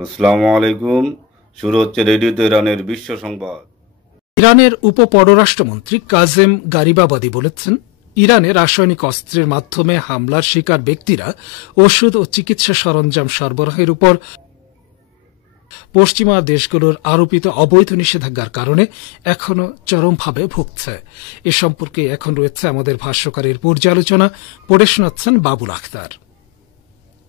আসসালামু আলাইকুম। শুরু হচ্ছে রেডিও তেহরানের বিশ্ব সংবাদ। ইরানের উপপররাষ্ট্রমন্ত্রী কাজেম গারিবাবাদি বলেছেন, ইরানে রাসায়নিক অস্ত্রের মাধ্যমে হামলার শিকার ব্যক্তিরা ওষুধ ও চিকিৎসা সরঞ্জাম সরবরাহের উপর পশ্চিমা দেশগুলোর আরোপিত অবৈধ নিষেধাজ্ঞার কারণে এখনও চরমভাবে ভুগছে। এ সম্পর্কে এখন রয়েছে আমাদের ভাষ্যকারের পর্যালোচনা, পড়ে শোনাচ্ছেন বাবুল আখতার।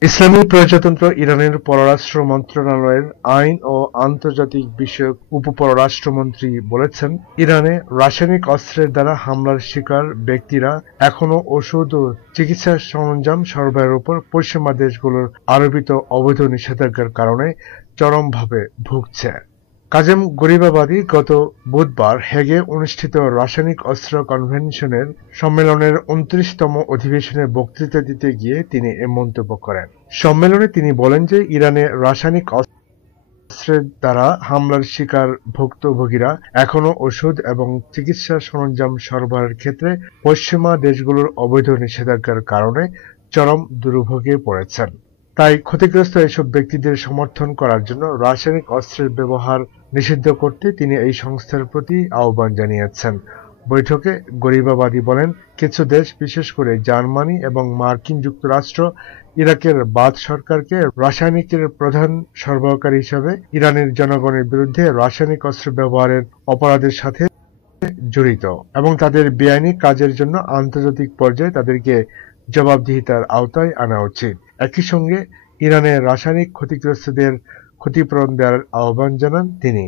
ইসলামী প্রজাতন্ত্র ইরানের পররাষ্ট্র মন্ত্রণালয়ের আইন ও আন্তর্জাতিক বিষয়ক উপপররাষ্ট্রমন্ত্রী বলেছেন, ইরানে রাসায়নিক অস্ত্রের দ্বারা হামলার শিকার ব্যক্তিরা এখনও ওষুধ ও চিকিৎসা সরঞ্জাম সরবরাহের উপর পশ্চিমা দেশগুলোর আরোপিত অবৈধ নিষেধাজ্ঞার কারণে চরমভাবে ভুগছে। কাজেম গরিবাবাদী গত বুধবার হেগে অনুষ্ঠিত রাসায়নিক অস্ত্র কনভেনশনের সম্মেলনের ২৯তম অধিবেশনে বক্তৃতা দিতে গিয়ে তিনি এ মন্তব্য করেন। সম্মেলনে তিনি বলেন যে ইরানে রাসায়নিক অস্ত্রের দ্বারা হামলার শিকার ভুক্তভোগীরা এখনও ওষুধ এবং চিকিৎসা সরঞ্জাম সরবরাহের ক্ষেত্রে পশ্চিমা দেশগুলোর অবৈধ নিষেধাজ্ঞার কারণে চরম দুর্ভোগে পড়েছেন। তাই ক্ষতিগ্রস্ত এসব ব্যক্তিদের সমর্থন করার জন্য রাসায়নিক অস্ত্রের ব্যবহার নিষিদ্ধ করতে তিনি এই সংস্থার প্রতি আহ্বান জানিয়েছেন। বৈঠকে গরিবাবাদী বলেন, কিছু দেশ, বিশেষ করে জার্মানি এবং মার্কিন যুক্তরাষ্ট্র, ইরাকের বাথ সরকারকে রাসায়নিকের প্রধান সরবরাহকারী হিসাবে ইরানের জনগণের বিরুদ্ধে রাসায়নিক অস্ত্র ব্যবহারের অপরাধের সাথে জড়িত এবং তাদের বেআইনি কাজের জন্য আন্তর্জাতিক পর্যায়ে তাদেরকে জবাবদিহিতার আওতায় আনা উচিত। একই সঙ্গে ইরানের রাসায়নিক ক্ষতিগ্রস্তদের ক্ষতিপূরণ দেওয়ার আহ্বান জানান তিনি।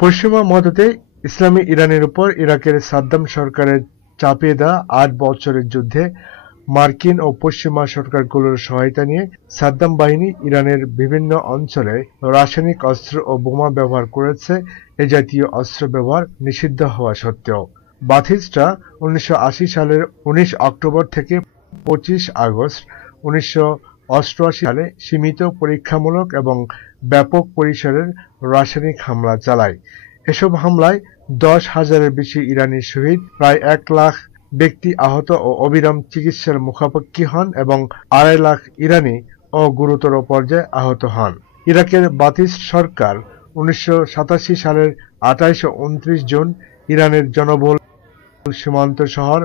পশ্চিমা মদতে ইসলামী ইরানের উপর ইরাকের সাদ্দাম সরকারের চাপিয়ে দেওয়া ৮ বছরের যুদ্ধে মার্কিন ও পশ্চিমা সরকারগুলোর সহায়তা নিয়ে সাদ্দাম বাহিনী ইরানের বিভিন্ন অঞ্চলে রাসায়নিক অস্ত্র ও বোমা ব্যবহার করেছে। এ জাতীয় অস্ত্র ব্যবহার নিষিদ্ধ হওয়া সত্ত্বেও বাথিস্টরা ১৯৮০ সালের ১৯ অক্টোবর থেকে ২৫ আগস্ট ১৯৮৮ সালে সীমিত পরীক্ষামূলক এবং ব্যাপক পরিসরের রাসায়নিক হামলা চালায়। এসব হামলায় ১০,০০০-এর বেশি ইরানি শহীদ, প্রায় ১ লাখ ব্যক্তি আহত ও অবিরাম চিকিৎসার মুখাপেক্ষী হন এবং ২.৫ লাখ ইরানি ও গুরুতর পর্যায়ে আহত হন। ইরাকের বাথিস্ট সরকার ১৯৮৭ সালের ২৮ ও ২৯ জুন ইরানের জনবহুল সীমান্ত শহর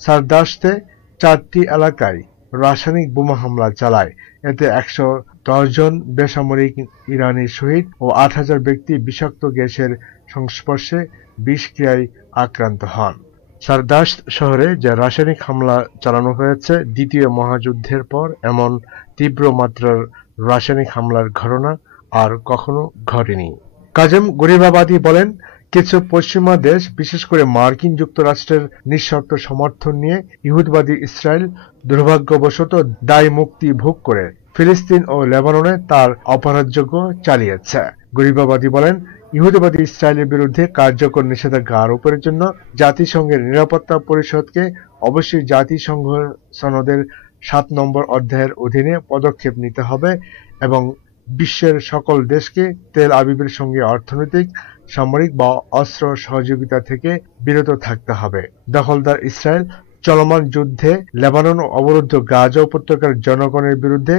সারদাশতে ৪টি এলাকায় রাসায়নিক বোমা হামলা চালায়। এতে ১১০ জন বেসামরিক ইরানি শহীদ ও ৮,০০০ ব্যক্তি বিষাক্ত গ্যাসের সংস্পর্শে বিষক্রিয়ায় আক্রান্ত হন। সারদাশত শহরে যে রাসায়নিক হামলা চালানো হয়েছে, দ্বিতীয় মহাযুদ্ধের পর এমন তীব্র মাত্রার রাসায়নিক হামলার ঘটনা আর কখনো ঘটেনি। কাজেম গরিবাবাদী বলেন, কিছু পশ্চিমা দেশ, বিশেষ করে মার্কিন যুক্তরাষ্ট্রের নিঃশর্ত সমর্থন নিয়ে ইহুদিবাদী ইসরায়েল দুর্ভাগ্যবশত দায় মুক্তি ভোগ করে ফিলিস্তিন ও লেবাননে তার অপরাধযোগ্য চালিয়েছে। গরিবাবাদী বলেন, ইহুদিবাদী ইসরায়েলের বিরুদ্ধে কার্যকর নিষেধাজ্ঞা আরোপের জন্য জাতিসংঘের নিরাপত্তা পরিষদকে অবশ্যই জাতিসংঘ সনদের ৭ নম্বর অধ্যায়ের অধীনে পদক্ষেপ নিতে হবে এবং বিশ্বের সকল দেশকে তেল আবিবের সঙ্গে অর্থনৈতিক, সামরিক বা অস্ত্র সহযোগিতা থেকে বিরত থাকতে হবে। দখলদার ইসরায়েল চলমান যুদ্ধে লেবানন ও অবরুদ্ধ গাজা উপত্যকার জনগণের বিরুদ্ধে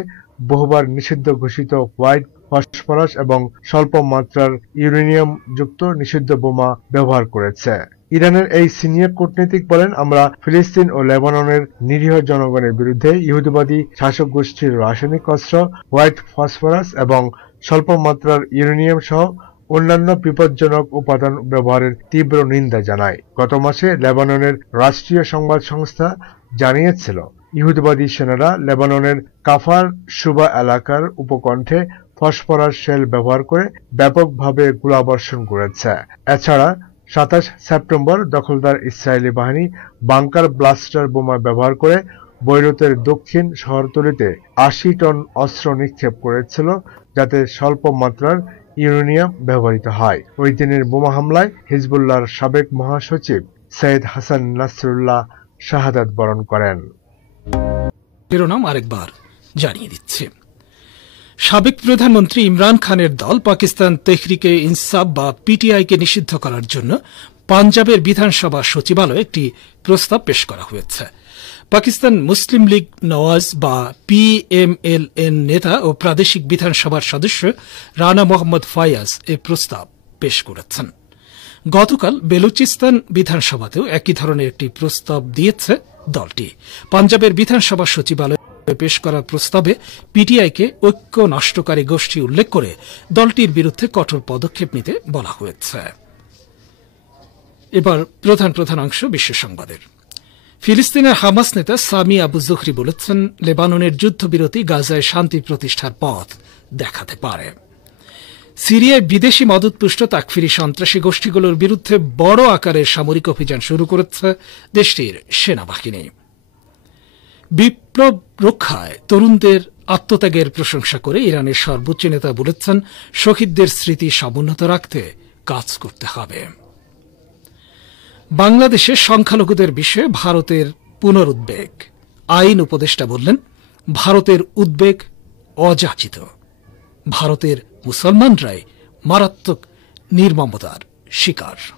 বহুবার নিষিদ্ধ ঘোষিত হোয়াইট ফসফরাস এবং স্বল্প মাত্রার ইউরেনিয়াম যুক্ত নিষিদ্ধ বোমা ব্যবহার করেছে। ইরানের এই সিনিয়র কূটনীতিক বলেন, আমরা ফিলিস্তিন ও লেবাননের নিরীহ জনগণের বিরুদ্ধে ইহুদিবাদী শাসক গোষ্ঠীর রাসায়নিক অস্ত্র, হোয়াইট ফসফরাস এবং স্বল্প মাত্রার ইউরেনিয়াম সহ অন্যান্য বিপজ্জনক উপাদান ব্যবহারের তীব্র নিন্দা জানায়। গত মাসে লেবাননের রাষ্ট্রীয় সংবাদ সংস্থা জানিয়েছিল, ইহুদিবাদী সেনারা লেবাননের কাফার সুবা এলাকার উপকণ্ঠে ফসফরাস শেল ব্যবহার করে ব্যাপকভাবে গোলাবর্ষণ করেছে। এছাড়া ২৭ সেপ্টেম্বর দখলদার ইসরায়েলি বাহিনী বাংকার ব্লাস্টার বোমা ব্যবহার করে বৈরুতের দক্ষিণ শহরতলিতে ৮০ টন অস্ত্র নিক্ষেপ করেছিল, যাতে স্বল্প মাত্রার ইউরেনিয়াম ব্যবহৃত হয়। ওই দিনের বোমা হামলায় হিজবুল্লাহর সাবেক মহাসচিব সৈয়দ হাসান নাসরুল্লাহ শাহাদাত বরণ করেন। শিরোনাম আরেকবার জানিয়ে দিচ্ছে। সাবেক প্রধানমন্ত্রী ইমরান খানের দল পাকিস্তান তেহরিকে ইনসাফ বা পিটিআইকে নিষিদ্ধ করার জন্য পাঞ্জাবের বিধানসভা সচিবালয়ে একটি প্রস্তাব পেশ করা হয়েছে। পাকিস্তান মুসলিম লীগ নওয়াজ বা PMLN নেতা ও প্রাদেশিক বিধানসভার সদস্য রানা মোহাম্মদ ফায়াজ এ প্রস্তাব পেশ করেছেন। গতকাল বেলুচিস্তান বিধানসভাতেও একই ধরনের একটি প্রস্তাব দিয়েছে দলটি। পাঞ্জাবের বিধানসভা সচিবালয়ে পেশ করা প্রস্তাবে পিটিআইকে ঐক্য নষ্টকারী গোষ্ঠী উল্লেখ করে দলটির বিরুদ্ধে কঠোর পদক্ষেপ নিতে বলা হয়েছে। এবার প্রধান প্রধান অংশ বিশ্ব সংবাদের। ফিলিস্তিনের হামাস নেতা সামি আবু জুহরি বলেছেন, লেবাননের যুদ্ধবিরতি গাজায় শান্তি প্রতিষ্ঠার পথ দেখাতে পারে। সিরিয়ায় বিদেশি মদতপুষ্ট তাকফিরি সন্ত্রাসী গোষ্ঠীগুলোর বিরুদ্ধে বড় আকারের সামরিক অভিযান শুরু করেছে দেশটির সেনাবাহিনী। বিপ্লব রক্ষায় তরুণদের আত্মত্যাগের প্রশংসা করে ইরানের সর্বোচ্চ নেতা বলেছেন, শহীদদের স্মৃতি সমুন্নত রাখতে কাজ করতে হবে। বাংলাদেশে সংখ্যালঘুদের বিষয়ে ভারতের পুনরুদ্বেগ। আইন উপদেষ্টা বললেন, ভারতের উদ্বেগ অযাচিত। ভারতের মুসলমানরাই মারাত্মক নির্মমতার শিকার।